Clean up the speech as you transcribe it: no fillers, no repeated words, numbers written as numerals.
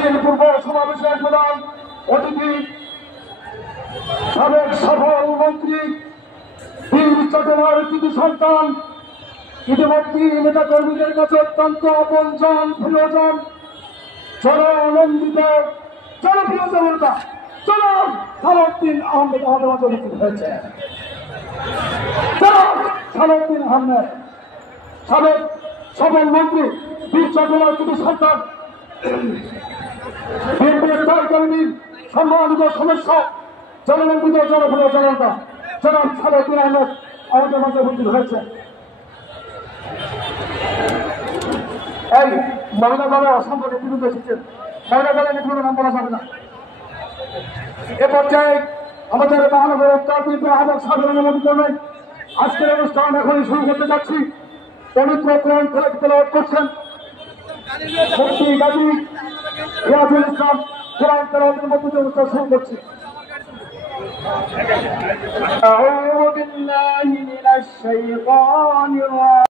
আজকের পূর্ব সমাবেশের প্রধান অতিথি সাবেক সফল মন্ত্রী বীর চট্টগ্রামের কৃতি সন্তান, ইতিমধ্যে নেতা কর্মীদের কাছে অত্যন্ত আপনজন প্রিয়জন, জননন্দিত জনপ্রিয় জনতা জনাব সালাউদ্দিন আহমেদ আমাদের মাঝে উপস্থিত হয়েছে। জনাব সালাউদ্দিন আহমেদ সাবেক সফল মন্ত্রী, বীর চট্টগ্রামের কৃতি সন্তান, বিএনপির কর্মী, সম্মানিত সদস্য, জননন্দিত জনপ্রিয় জনতা জনাব সালাউদ্দিন আহমেদ আমাদের মাঝে উপস্থিত হয়েছে। এই মহিলা দলের অসংখ্য নেতৃবৃন্দ এসেছেন, মহিলা দলের নেতৃবৃন্দ নাম বলা যাবে না। এ পর্যায়ে আমাদের মহানগর উত্তর বিএনপির আহ্বায়ক সাধারণ অনুমতি করবেন। আজকের অনুষ্ঠান এখনই শুরু করতে যাচ্ছি। পবিত্র কোরআন তেলাওয়াত করছেন মুফতি গাজী রিয়াজুল ইসলাম। কোরআন তেলাওয়াতের মধ্যে দিয়ে অনুষ্ঠান শুরু করছি। أعوذ بالله من الشيطان الرجيم